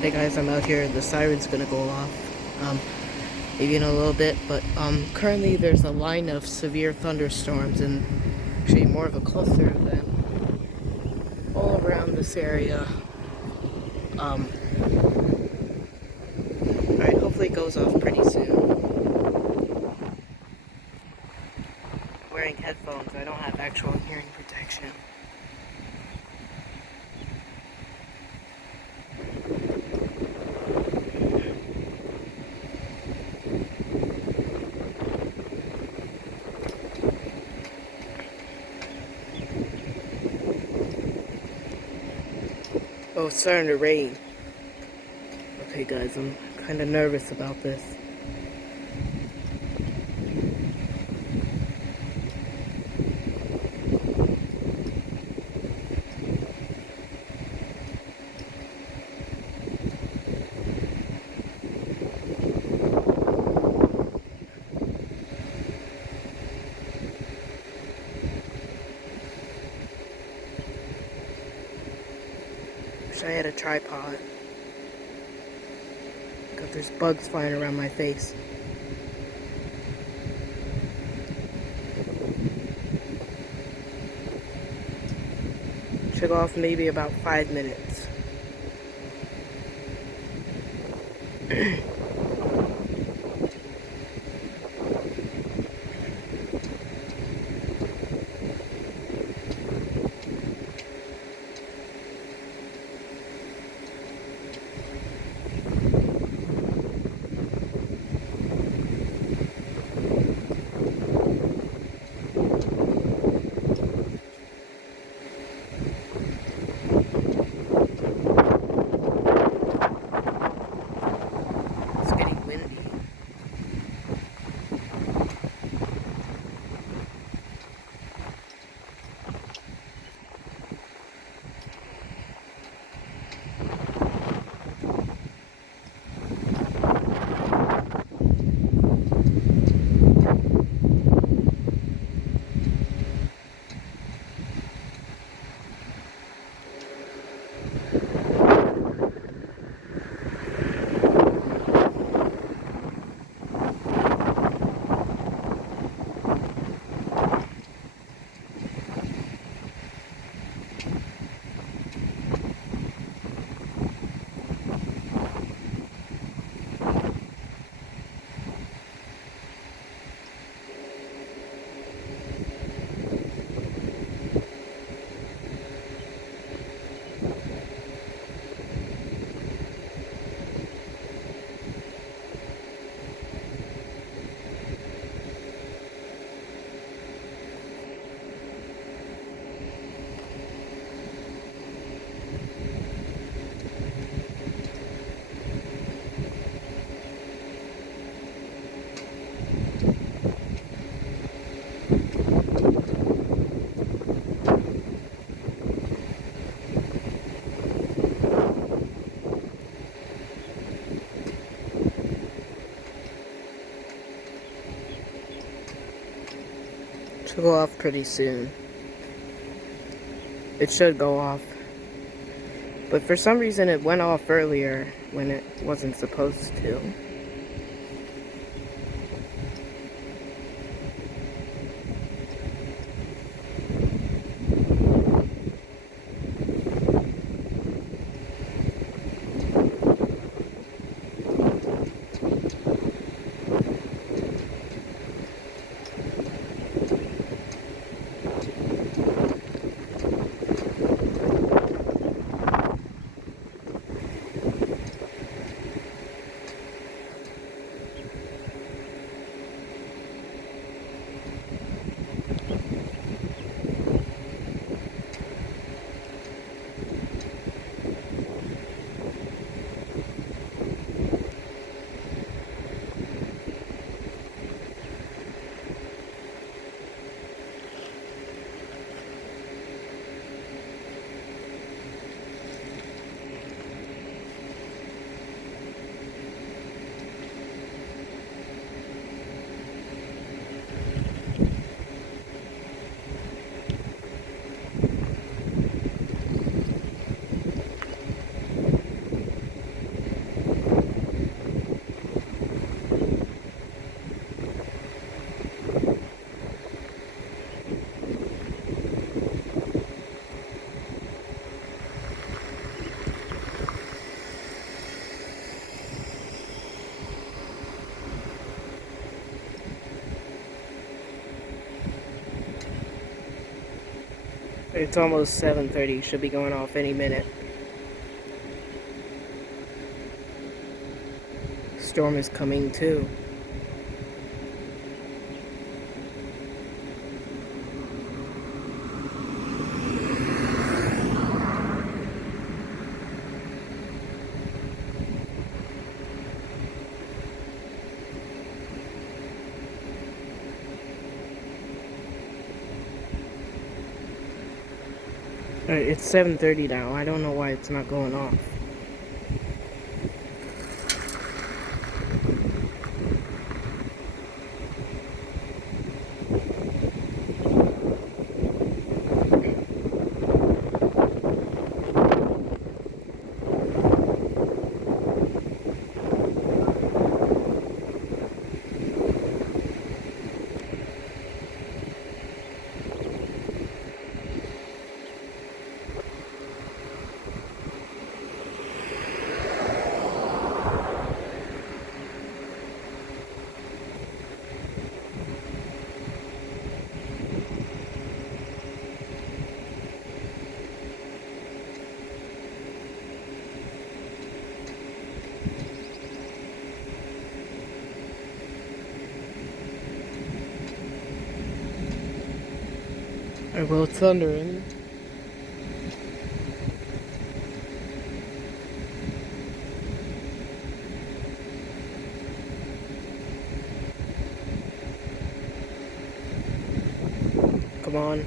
Hey guys, I'm out here. The siren's gonna go off maybe in a little bit, but currently there's a line of severe thunderstorms and actually more of a cluster of them all around this area. Alright, hopefully it goes off pretty soon. Wearing headphones, I don't have actual hearing protection. Oh, it's starting to rain. Okay guys, I'm kind of nervous about this. Wish I had a tripod. Because there's bugs flying around my face. Should go off maybe about 5 minutes. It's getting windy. Should go off pretty soon. It should go off. But for some reason it went off earlier when it wasn't supposed to. It's almost 7:30. Should be going off any minute. Storm is coming too. Alright, it's 7:30 now. I don't know why it's not going off. Alright, well, it's thundering. Come on.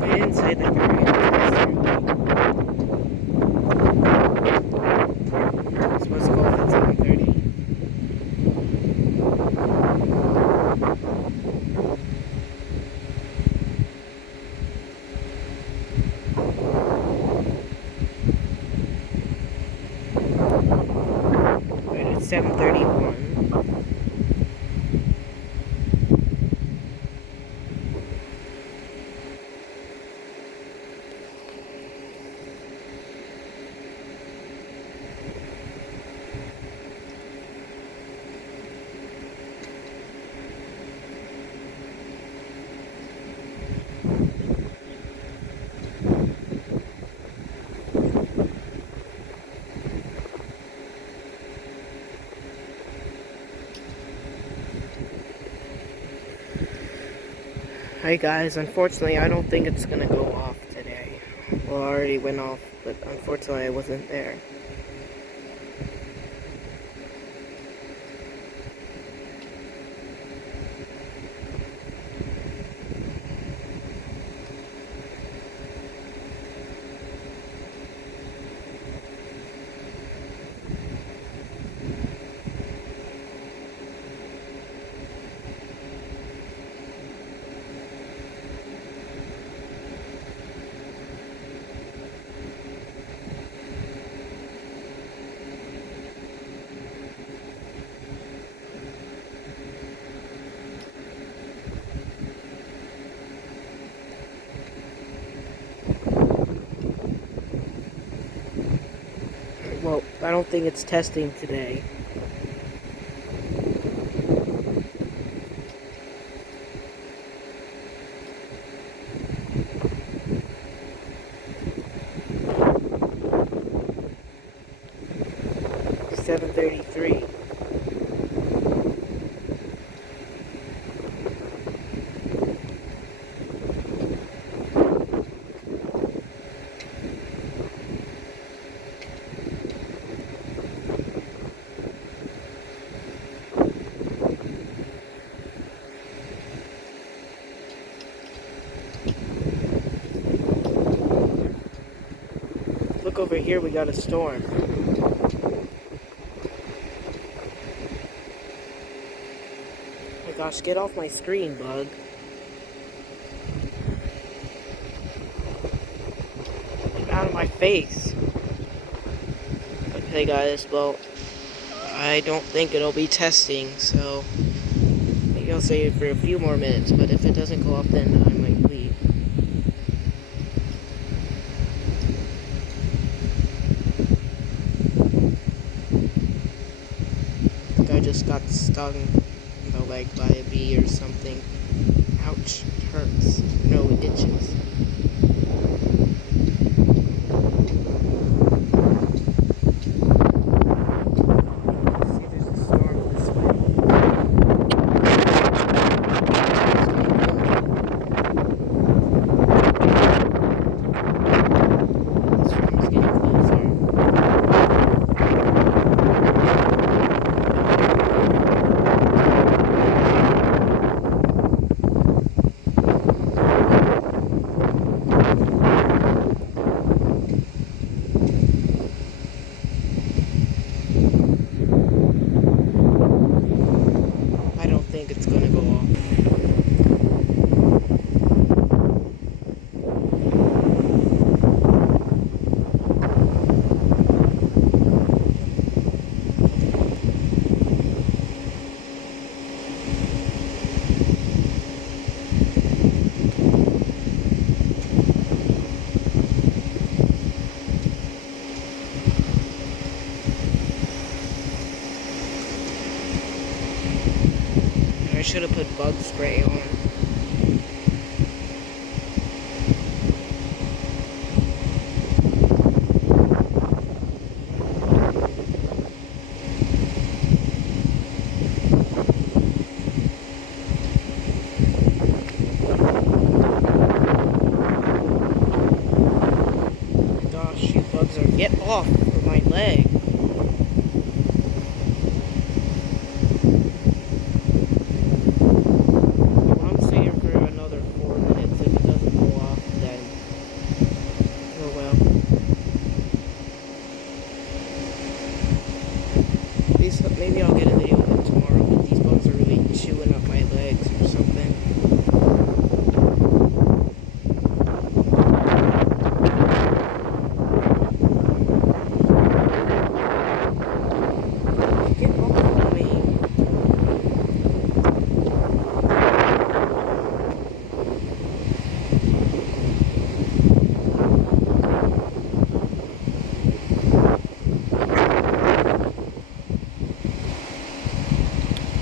They didn't say that they were going to test it. It's supposed to go off at 7:30. Wait, it's 7:31. Hi guys, unfortunately I don't think it's gonna go off today. Well, it already went off, but unfortunately I wasn't there. Well, I don't think it's testing today. It's 7:33. Look over here, we got a storm. Oh my gosh, get off my screen, bug. Get out of my face. Okay guys, well, I don't think it'll be testing, so maybe I'll save it for a few more minutes, but if it doesn't go off then I might leave. I just stung in the leg by a bee or something. Ouch, it hurts. No, it itches. See, there's a storm this way. The storm is getting closer. I don't think it's gonna go off. I should have put bug spray on. Gosh, you bugs are get off of my leg. I'm staying for another 4 minutes. If it doesn't go off, then oh well. Maybe I'll get a video of it tomorrow, but these bugs are really chewing up my legs or something. Get off of me.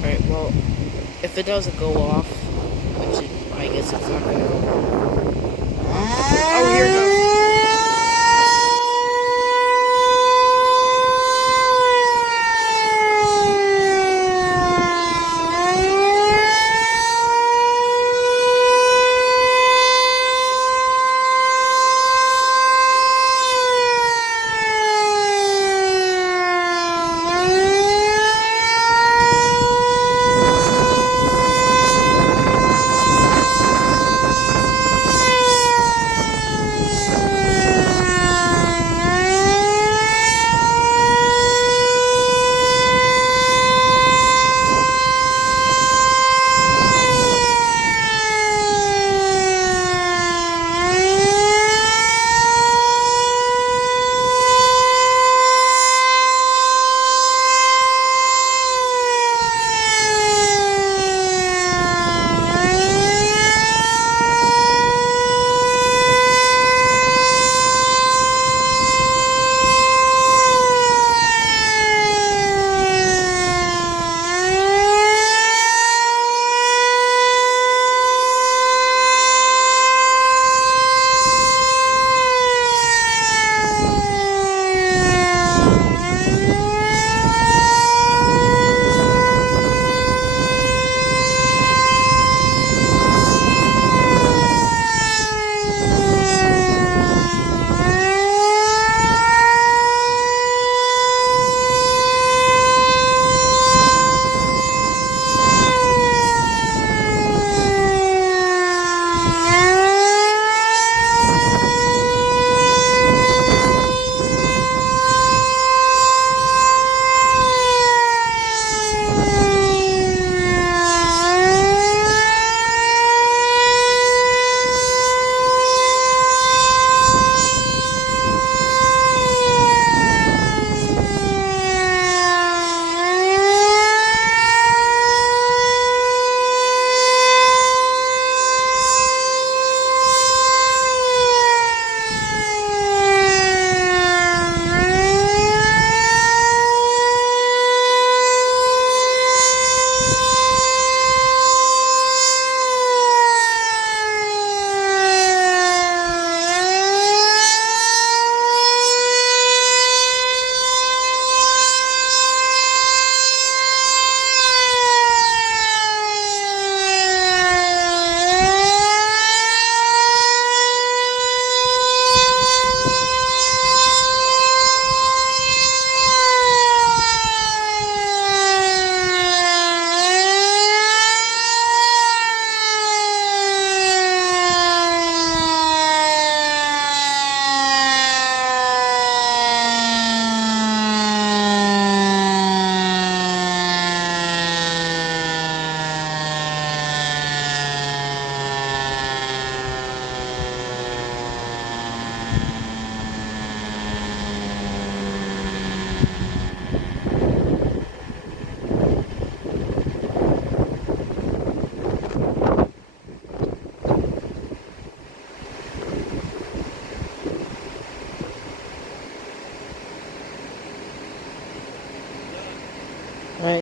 Alright, well, if it doesn't go off, which I guess it's not gonna go off,